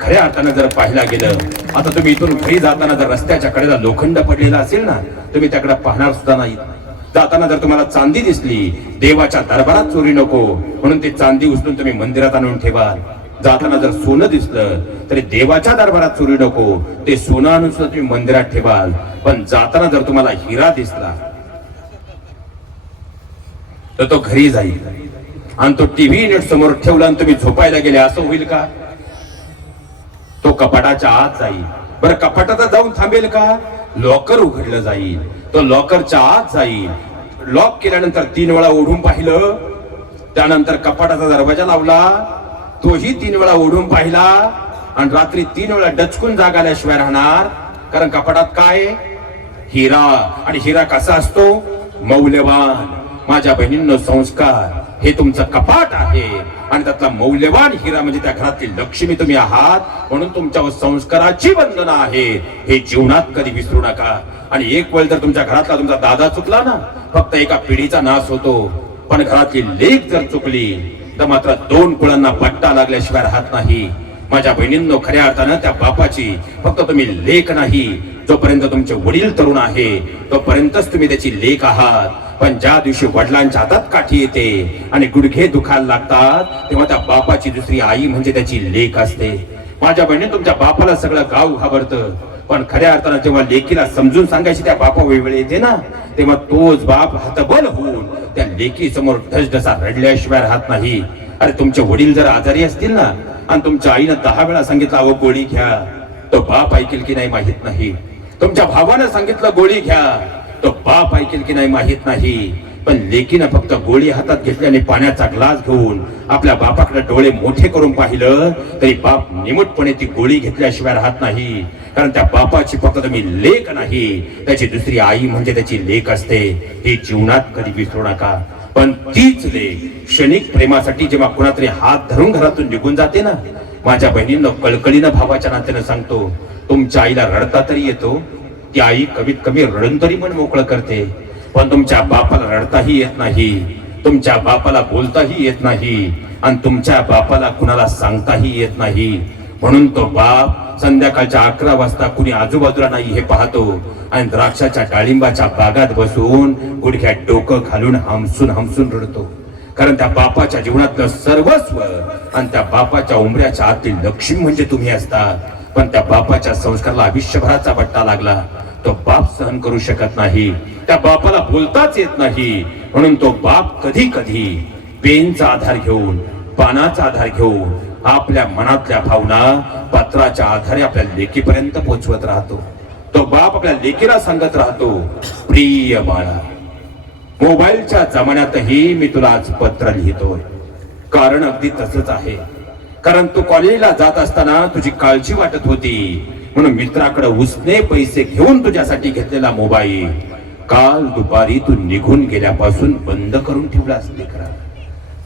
खऱ्या अर्थानं जर पाहिला गेलं आता तुम्ही इथून घरी जाताना जर रस्त्याच्या कडेला लोखंड पडलेला असेल ना तुम्ही त्याकडे पाहणार सुद्धा नाही. जाताना जर तुम्हाला चांदी दिसली देवाच्या दरबारात चोरी नको म्हणून ती चांदी उचलून तुम्ही मंदिरात आणून ठेवाल. जाताना जर सोनं दिसलं तरी देवाच्या दरबारात चोरी नको ते सोनं आणून सुद्धा तुम्ही मंदिरात ठेवाल. पण जाताना जर तुम्हाला हिरा दिसला तर तो घरी जाईल. आणि तो टीव्ही नेट समोर ठेवला आणि तुम्ही झोपायला गेले असं होईल का? तो कपाटाच्या आत जाईल. बरं कपाटाचा जाऊन थांबेल का? लॉकर उघडलं जाईल. तो लॉकरच्या आत जाईल. लॉक केल्यानंतर तीन वेळा ओढून पाहिलं. त्यानंतर कपाटाचा दरवाजा लावला. तोही तीन वेळा ओढून पाहिला. आणि रात्री तीन वेळा डचकून जाग आल्याशिवाय राहणार. कारण कपाटात काय? हिरा. आणि हिरा कसा असतो? मौल्यवान. माझ्या बहिणींनो संस्कार. हे तुमचं कपाट आहे. आणि त्यातला मौल्यवान हिरा म्हणजे त्या घरातील लक्ष्मी तुम्ही आहात. म्हणून तुमच्यावर संस्काराची बंधनं आहे. हे जीवनात कधी विसरू नका. आणि एक वेळ जर तुमच्या घरातला तुमचा दादा चुकला ना फक्त एका पिढीचा नाश होतो. पण घरातली लेख जर चुकली तर मात्र दोन कुळांना पट्टा लागल्याशिवाय राहत नाही. माझ्या बहिणींनो खऱ्या अर्थानं त्या बापाची फक्त तुम्ही लेख नाही. जोपर्यंत तुमचे वडील तरुण आहे तोपर्यंतच तुम्ही त्याची लेख आहात. पण ज्या दिवशी वडिलांच्या हातात काठी येते आणि गुडघे दुखायला लागतात तेव्हा त्या बापाची दुसरी आई म्हणजे त्याची लेख असते. माझ्या बहिणी तुमच्या बापाला सगळं गाव घाबरतं. पण खऱ्या अर्थानं जेव्हा लेकीला समजून सांगायची त्या बापा वेळ येते ना तेव्हा तोच बाप हतबल होऊन त्या लेकी समोर ढसढसा रडल्याशिवाय राहत नाही. अरे तुमचे वडील जर आजारी असतील ना आणि तुमच्या आईनं दहा वेळा सांगितलं अहो गोळी घ्या. तो बाप ऐकेल की नाही माहीत नाही. तुमच्या भावानं सांगितलं गोळी घ्या. तो बाप ऐकेल की नाही माहीत नाही. पण लेकीनं फक्त गोळी हातात घेतल्याने पाण्याचा ग्लास घेऊन आपल्या बापाकडे डोळे मोठे करून पाहिलं तरी बाप निमूटपणे ती गोळी घेतल्याशिवाय राहत नाही. कारण त्या बापाची फक्त तुम्ही लेख नाही त्याची दुसरी आई म्हणजे त्याची लेख असते. ही जीवनात कधी विसरू नका. पण तीच लेख क्षणिक प्रेमासाठी जेव्हा कुणातरी हात धरून घरातून निघून जाते ना माझ्या बहिणींना कळकळीनं भावाच्या नात्यानं सांगतो तुमच्या आईला रडता तरी येतो ती आई कमीत कमी रडून तरी मन मोकळं करते. पण तुमच्या बापाला रडताही येत नाही. तुमच्या बापाला बोलताही येत नाही. आणि तुमच्या बापाला कुणाला सांगताही येत नाही. म्हणून तो बाप संध्याकाळच्या अकरा वाजता कुणी आजूबाजूला नाही हे पाहतो. आणि द्राक्षाच्या डाळिंबाच्या बागात बसून गुडघ्यात डोकं घालून हमसून हमसून रडतो. कारण त्या बापाच्या जीवनातलं सर्वस्व आणि त्या बापाच्या उमऱ्याच्या आतील लक्ष्मी म्हणजे तुम्ही असतात पण त्या बापाच्या संस्काराला आयुष्यभराचा बट्टा लागला. तो बाप सहन करू शकत नाही. त्या बापाला बोलताच येत नाही. म्हणून तो बाप कधी कधी पेनचा आधार घेऊन पानाचा आधार घेऊन आपल्या मनातल्या भावना पत्राच्या आधारे आपल्या लेकीपर्यंत पोहोचवत राहतो. तो बाप आपल्या लेकीला सांगत राहतो प्रिय बाळा मोबाईलच्या जमान्यातही मी तुला आज पत्र लिहितोय. कारण अगदी तसंच आहे. कारण तू कॉलेजला जात असताना तुझी काळजी वाटत होती. म्हणून मित्राकडे उसने पैसे घेऊन तुझ्यासाठी घेतलेला मोबाईल. काल दुपारी तू निघून गेल्यापासून बंद करून ठेवलास लेकरा.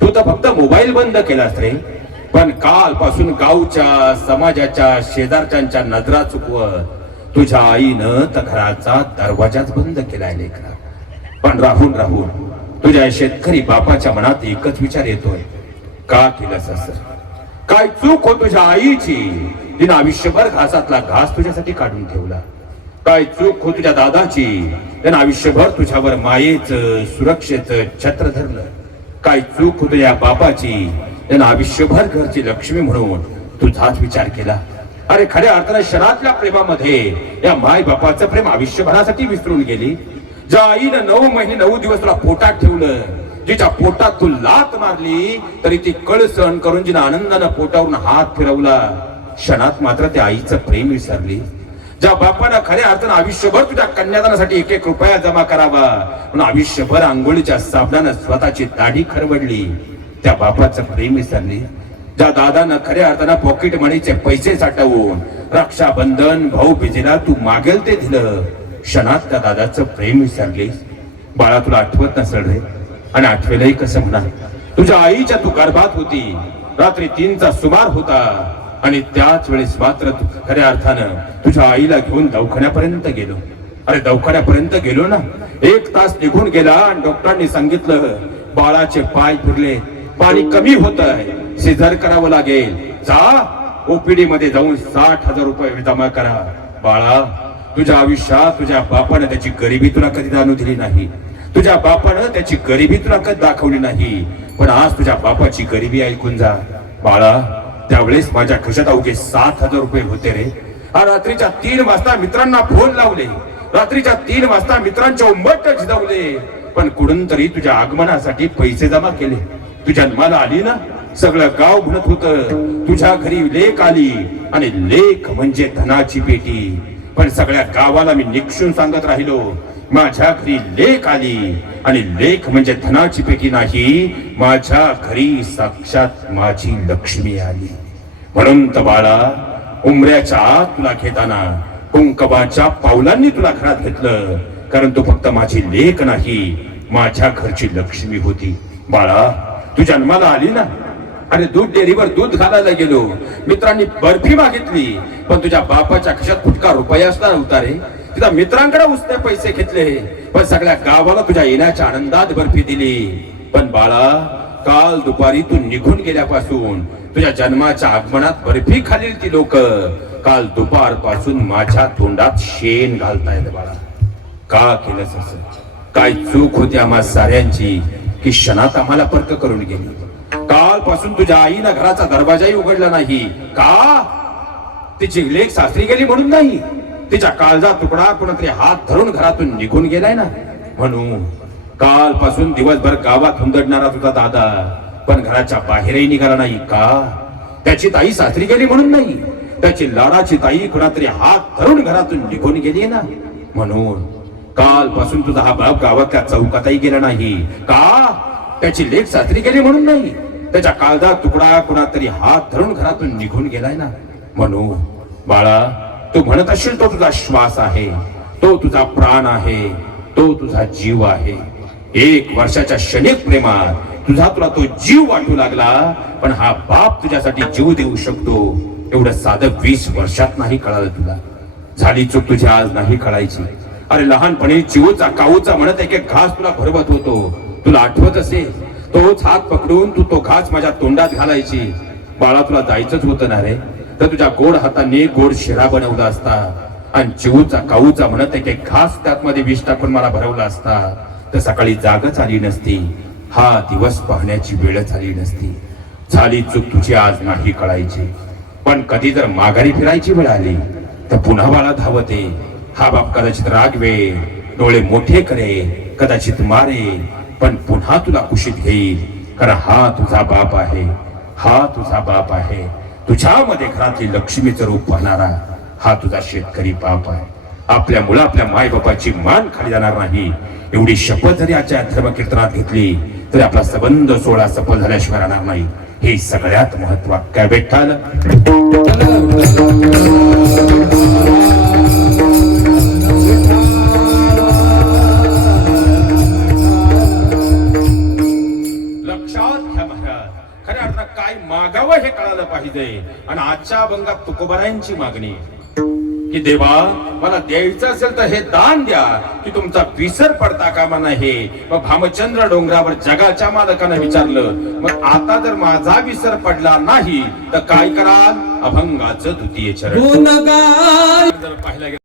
तू तर फक्त मोबाईल बंद केलास रे. पण कालपासून गावच्या समाजाच्या शेजारच्यांच्या नजरा चुकवत तुझ्या आईनं तर घराचा दरवाजाच बंद केलाय लेकरा. पण राहून राहून तुझ्या शेतकरी बापाच्या मनात एकच विचार येतोय. का केलंस असं? काय चूक हो तुझ्या आईची? तिने आयुष्यभर घासातला घास तुझ्यासाठी काढून ठेवला. काय चूक हो तुझ्या दादाची? त्यानं आयुष्यभर तुझ्यावर मायेच सुरक्षेच छत्र धरलं. काय चूक हो तुझ्या बापाची? त्यानं आयुष्यभर घरची लक्ष्मी म्हणून तुझाच विचार केला. अरे खऱ्या अर्थाने शरातल्या प्रेमामध्ये या माय बापाचं प्रेम आयुष्यभरासाठी विसरून गेली. ज्या आईनं नऊ महिने नऊ दिवस तुला पोटात ठेवलं जिच्या पोटात तू लात मारली तरी ती कळ सहन करून जिने आनंदानं पोटावरून हात फिरवला. क्षणात मात्र त्या आईचं प्रेम विसरली. ज्या बापानं खऱ्या अर्थानं आयुष्यभर तुझ्या कन्यादानासाठी एक एक रुपया जमा करावा म्हणून आयुष्यभर आंघोळीच्या साबणानं स्वतःची दाढी खरवडली. त्या बापाचं प्रेम विसरली. ज्या दादानं खऱ्या अर्थानं पॉकेट मणीचे पैसे साठवून रक्षाबंधन भाऊ बिजेला तू मागेल ते दिलं क्षणात त्या दादाचं प्रेम विसरलीस बाळा तुला आठवत नसेल रे? आणि आठवेलाही कसं म्हणाल. तुझ्या आईच्या तू गर्भात होती. रात्री तीनचा सुमार होता. आणि त्याच वेळेस मात्र तू खऱ्या अर्थानं तुझ्या आईला घेऊन दवाखान्यापर्यंत गेलो. अरे दवाखान्यापर्यंत गेलो ना? एक तास निघून गेला आणि डॉक्टरांनी सांगितलं बाळाचे पाय फिरले. पाणी कमी होत आहे सिझर करावं लागेल. जा ओपीडी मध्ये जाऊन साठ हजार रुपये जमा करा. बाळा तुझ्या आयुष्यात तुझ्या बापानं त्याची गरिबी तुला कधी जाणू दिली नाही. तुझ्या बापानं त्याची गरिबी तुला कधी दाखवली नाही. पण आज तुझ्या बापाची गरिबी ऐकून जा बाळा त्यावेळेस माझ्या खिशात अवघे सात हजार रुपये होते रे. आ रात्रीच्या तीन वाजता मित्रांना फोन लावले. रात्रीच्या तीन वाजता मित्रांच्या उंबट झिजवले. पण कुठून तरी तुझ्या आगमनासाठी पैसे जमा केले. तू जन्माला आली ना? सगळं गाव म्हणत होत. तुझ्या घरी लेख आली. आणि लेख म्हणजे धनाची पेटी. पण सगळ्या गावाला मी निक्षून सांगत राहिलो. माझ्या घरी लेख आली आणि लेख म्हणजे धनाची पेटी नाही माझ्या घरी साक्षात माझी लक्ष्मी आली. म्हणून तर बाळा उमऱ्याच्या आत तुला घेताना कुंकवाच्या पावलांनी तुला घरात घेतलं कारण तू फक्त माझी लेख नाही माझ्या घरची लक्ष्मी होती. बाळा तू जन्माला आली ना? आणि दूध डेअरीवर दूध घालायला गेलो. मित्रांनी बर्फी मागितली पण तुझ्या बापाच्या खिशात फुटका रुपया असणार होता रे. तुझ्या मित्रांकडे उसने पैसे घेतले. पण सगळ्या गावाला तुझ्या येण्याच्या आनंदात बर्फी दिली. पण बाळा काल दुपारी तू निघून गेल्यापासून तुझ्या जन्माच्या आगमनात बर्फी खालील ती लोक. काल दुपारपासून माझ्या तोंडात शेण घालतायत बाळा. का केलंस असं? काय चूक होती आम्हा साऱ्यांची की क्षणात आम्हाला पर्क करून गेली. कालपासून तुझ्या आईनं घराचा दरवाजाही उघडला नाही. का? तिची लेख सासरी गेली म्हणून नाही. तिच्या काळजा तुकडा कोणतरी हात धरून घरातून निघून गेलाय ना? म्हणून कालपासून दिवसभर गावात हुंदडणारा तुझा दादा पण घराच्या बाहेरही निघाला नाही का? त्याची ताई सासरी गेली म्हणून नाही. त्याची लाडाची ताई कुणातरी हात धरून घरातून निघून गेली ना? म्हणून कालपासून तुझा हा बाप गावातल्या चौकातही गेला नाही का? त्याची लेख सासरी गेली म्हणून नाही. त्याच्या काळजात तुकडा कुणातरी हात धरून घरातून निघून गेलाय ना? म्हणून बाळा तू म्हणत असशील तो तुझा श्वास आहे तो तुझा प्राण आहे तो तुझा जीव आहे. एक वर्षाच्या क्षणिक प्रेमात तुझा तुला तो जीव वाटू लागला पण हा बाप तुझ्यासाठी जीव देऊ शकतो. एवढं साधं वीस वर्षात नाही कळालं तुला. झाली चूक तुझी आज नाही कळायची. अरे लहानपणी जीवचा काऊचा म्हणत एक एक घास तुला भरवत होतो. तुला आठवत असेल तोच हात पकडून तू तो घास माझ्या तोंडात घालायची. बाळा तुला जायचंच होतं ना रे? तर तुझ्या गोड हाताने गोड शिरा बनवला असता. आणि चिवचा काऊचा म्हणत एक एक घास त्यात मध्ये विष टाकून मला भरवला असता. तर सकाळी जागच आली नसती. हा दिवस पाहण्याची वेळच आली नसती. झाली चूक तुझी आज नाही कळायची. पण कधी जर माघारी फिरायची वेळ आली तर पुन्हा बाळा धावते. हा बाप कदाचित रागवे डोळे मोठे करे कदाचित मारे पण पुन्हा तुला कुशीत घेईल. कारण हा तुझा बाप आहे. हा तुझा बाप आहे. तुझ्यामध्ये घरातली लक्ष्मीचं रूप पाहणारा हा तुझा शेतकरी बाप आहे. आपल्या मुलं आपल्या मायबापाची मान खाली जाणार नाही. एवढी शपथ जरी आजच्या धर्मकीर्तनात घेतली तरी आपला संबंध सोहळा सफल झाल्याशिवाय राहणार नाही. हे सगळ्यात महत्त्व काय भेटतात तुकोबरायांची मागणी. की देवा मला द्यायचं असेल तर हे दान द्या की तुमचा विसर पडता कामा नाही मग भामचंद्र डोंगरावर जगाच्या मालकानं विचारलं मग आता जर माझा विसर पडला नाही तर काय कराल? अभंगाचं द्वितीय चरण. जर पाहिलं